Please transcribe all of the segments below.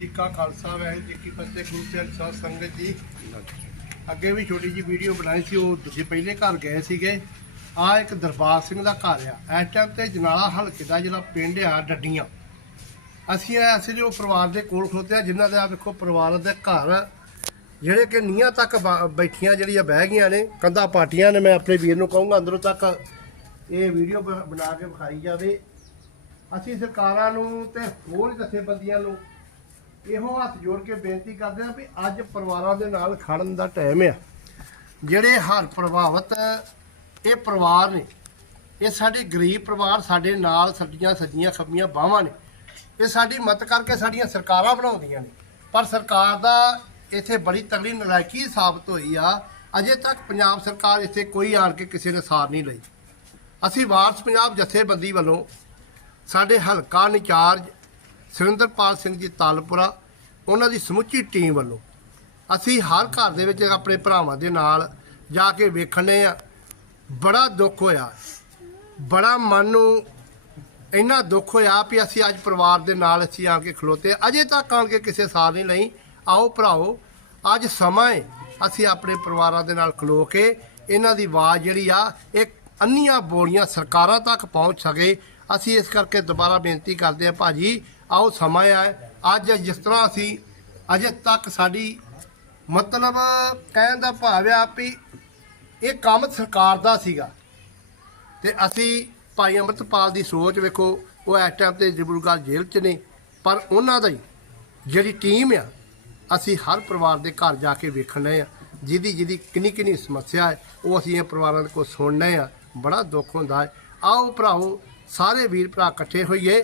ਜੀ ਕਾ ਖਾਲਸਾ, ਵਾਹਿਗੁਰੂ ਜੀ ਕੀ ਫਤਿਹ, ਗੁਰੂ ਸਾਹਿਬ ਸਾਧ ਸੰਗਤ ਜੀ। ਅੱਗੇ ਵੀ ਛੋਟੀ ਜੀ ਵੀਡੀਓ ਬਣਾਈ ਸੀ, ਉਹ ਤੁਸੀਂ ਪਹਿਲੇ ਘਰ ਗਏ ਸੀਗੇ। ਆ ਇੱਕ ਦਰਬਾਰ ਸਿੰਘ ਦਾ ਘਰ ਆ। ਇਸ ਟਾਈਮ ਤੇ ਜਨਾਲਾ ਹਲਕੇ ਦਾ ਜਿਹੜਾ ਪਿੰਡ ਆ, ਡੱਡੀਆਂ। ਅਸੀਂ ਐਸੇ ਉਹ ਪਰਿਵਾਰ ਦੇ ਕੋਲ ਖਲੋਤੇ ਆ, ਜਿਨ੍ਹਾਂ ਦੇ ਆ ਵੇਖੋ ਪਰਿਵਾਰ ਦੇ ਘਰ ਜਿਹੜੇ ਕਿ ਨੀਹਾਂ ਤੱਕ ਬ- ਬੈਠੀਆਂ ਜਿਹੜੀਆਂ ਬਹਿ ਗਈਆਂ ਨੇ, ਕੰਧਾਂ ਪਾਟੀਆਂ ਨੇ, ਮੈਂ ਆਪਣੇ ਵੀਰ ਨੂੰ ਕਹੂੰਗਾ, ਅੰਦਰੋਂ ਤੱਕ ਇਹ ਵੀਡੀਓ ਬ- ਬਣਾ ਕੇ ਵਿਖਾਈ ਜਾਵੇ। ਅਸੀਂ ਸਰਕਾਰਾਂ ਨੂੰ ਤੇ ਹੋਰ ਜਥੇਬੰਦੀਆਂ ਨੂੰ ਇਹੋ ਹੱਥ ਜੋੜ ਕੇ ਬੇਨਤੀ ਕਰਦੇ ਹਾਂ ਵੀ ਅੱਜ ਪਰਿਵਾਰਾਂ ਦੇ ਨਾਲ ਖੜਨ ਦਾ ਟਾਈਮ ਆ। ਜਿਹੜੇ ਹਰ ਪ੍ਰਭਾਵਿਤ ਇਹ ਪਰਿਵਾਰ ਨੇ। ਇਹ ਸਾਡੇ ਗਰੀਬ ਪਰਿਵਾਰ ਸਾਡੇ ਨਾਲ ਸਾਡੀਆਂ ਸੱਜੀਆਂ ਖੱਬੀਆਂ ਬਾਹਾਂ ਨੇ। ਇਹ ਸਾਡੀ ਮਦਦ ਕਰਕੇ ਸਾਡੀਆਂ ਸਰਕਾਰਾਂ ਬਣਾਉਂਦੀਆਂ ਨੇ। ਪਰ ਸਰਕਾਰ ਦਾ ਇੱਥੇ ਬੜੀ ਤਗੜੀ ਨਲਾਇਕੀ ਸਾਬਤ ਹੋਈ ਆ। ਅਜੇ ਤੱਕ ਪੰਜਾਬ ਸਰਕਾਰ ਇੱਥੇ ਕੋਈ ਆਣ ਕੇ ਕਿਸੇ ਨੇ ਸਾਰ ਨਹੀਂ ਲਈ। ਅਸੀਂ ਵਾਰਸ ਪੰਜਾਬ ਜਥੇਬੰਦੀ ਵੱਲੋਂ ਸਾਡੇ ਹਲਕਾ ਇੰਚਾਰਜ ਸੁਰਿੰਦਰਪਾਲ ਸਿੰਘ ਜੀ ਤਾਲਪੁਰਾ, ਉਹਨਾਂ ਦੀ ਸਮੁੱਚੀ ਟੀਮ ਵੱਲੋਂ ਅਸੀਂ ਹਰ ਘਰ ਦੇ ਵਿੱਚ ਆਪਣੇ ਭਰਾਵਾਂ ਦੇ ਨਾਲ ਜਾ ਕੇ ਵੇਖਣੇ ਆ। ਬੜਾ ਦੁੱਖ ਹੋਇਆ। ਬੜਾ ਮਨ ਨੂੰ ਇੰਨਾ ਦੁੱਖ ਹੋਇਆ ਵੀ ਅਸੀਂ ਅੱਜ ਪਰਿਵਾਰ ਦੇ ਨਾਲ ਅਸੀਂ ਆ ਕੇ ਖਲੋਤੇ ਅਜੇ ਤੱਕ ਆਣ ਕੇ ਕਿਸੇ ਸਾਰ ਨਹੀਂ ਲਈ। ਆਓ ਭਰਾਓ, ਅੱਜ ਸਮਾਂ ਹੈ ਅਸੀਂ ਆਪਣੇ ਪਰਿਵਾਰਾਂ ਦੇ ਨਾਲ ਖਲੋ ਕੇ ਇਹਨਾਂ ਦੀ ਆਵਾਜ਼ ਜਿਹੜੀ ਆ, ਇਹ ਅੰਨੀਆਂ ਬੋਲੀਆਂ ਸਰਕਾਰਾਂ ਤੱਕ ਪਹੁੰਚ ਸਕੇ। ਅਸੀਂ ਇਸ ਕਰਕੇ ਦੁਬਾਰਾ ਬੇਨਤੀ ਕਰਦੇ ਹਾਂ, ਭਾਜੀ, ਆਓ ਸਮਾਂ ਹੈ ਅੱਜ ਜਿਸ ਤਰ੍ਹਾਂ ਅਸੀਂ ਅਜੇ ਤੱਕ ਸਾਡੀ ਮਤਲਬ ਕਹਿਣ ਦਾ ਭਾਵ ਆ ਵੀ ਇਹ ਕੰਮ ਸਰਕਾਰ ਦਾ ਸੀਗਾ। ਤੇ ਅਸੀਂ ਭਾਈ ਅੰਮ੍ਰਿਤਪਾਲ ਦੀ ਸੋਚ ਵੇਖੋ, ਉਹ ਇਸ ਟਾਈਮ ਤੇ ਡਿਬਰੂਗੜ੍ਹ ਜੇਲ੍ਹ 'ਚ ਨੇ, ਪਰ ਉਹਨਾਂ ਦਾ ਹੀ ਜਿਹੜੀ ਟੀਮ ਆ, ਅਸੀਂ ਹਰ ਪਰਿਵਾਰ ਦੇ ਘਰ ਜਾ ਕੇ ਵੇਖਣੇ ਆ ਜਿਹਦੀ ਜਿਹਦੀ ਕਿੰਨੀ ਕਿੰਨੀ ਸਮੱਸਿਆ ਹੈ, ਉਹ ਅਸੀਂ ਇਹ ਪਰਿਵਾਰਾਂ ਦੇ ਕੋਲ ਸੁਣਨੇ ਆ ਬੜਾ ਦੁੱਖ ਹੁੰਦਾ ਹੈ। ਆਓ ਭਰਾਓ ਸਾਰੇ ਵੀਰ ਭਰਾ ਇਕੱਠੇ ਹੋਈਏ।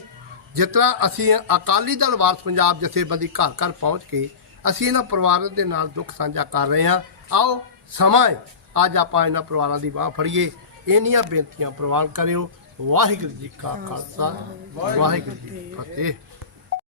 ਜਿਸ ਤਰ੍ਹਾਂ ਅਸੀਂ ਅਕਾਲੀ ਦਲ ਵਾਰਸ ਪੰਜਾਬ ਜਥੇਬੰਦੀ ਘਰ ਘਰ ਪਹੁੰਚ ਕੇ ਅਸੀਂ ਇਹਨਾਂ ਪਰਿਵਾਰਾਂ ਦੇ ਨਾਲ ਦੁੱਖ ਸਾਂਝਾ ਕਰ ਰਹੇ ਹਾਂ। ਆਓ, ਸਮਾਂ ਹੈ। ਅੱਜ ਆਪਾਂ ਇਹਨਾਂ ਪਰਿਵਾਰਾਂ ਦੀ ਬਾਹ ਫੜੀਏ। ਇੰਨੀਆਂ ਬੇਨਤੀਆਂ ਪ੍ਰਵਾਨ ਕਰਿਓ। ਵਾਹਿਗੁਰੂ ਜੀ ਕਾ ਖਾਲਸਾ, ਵਾਹਿਗੁਰੂ ਜੀ ਫਤਿਹ।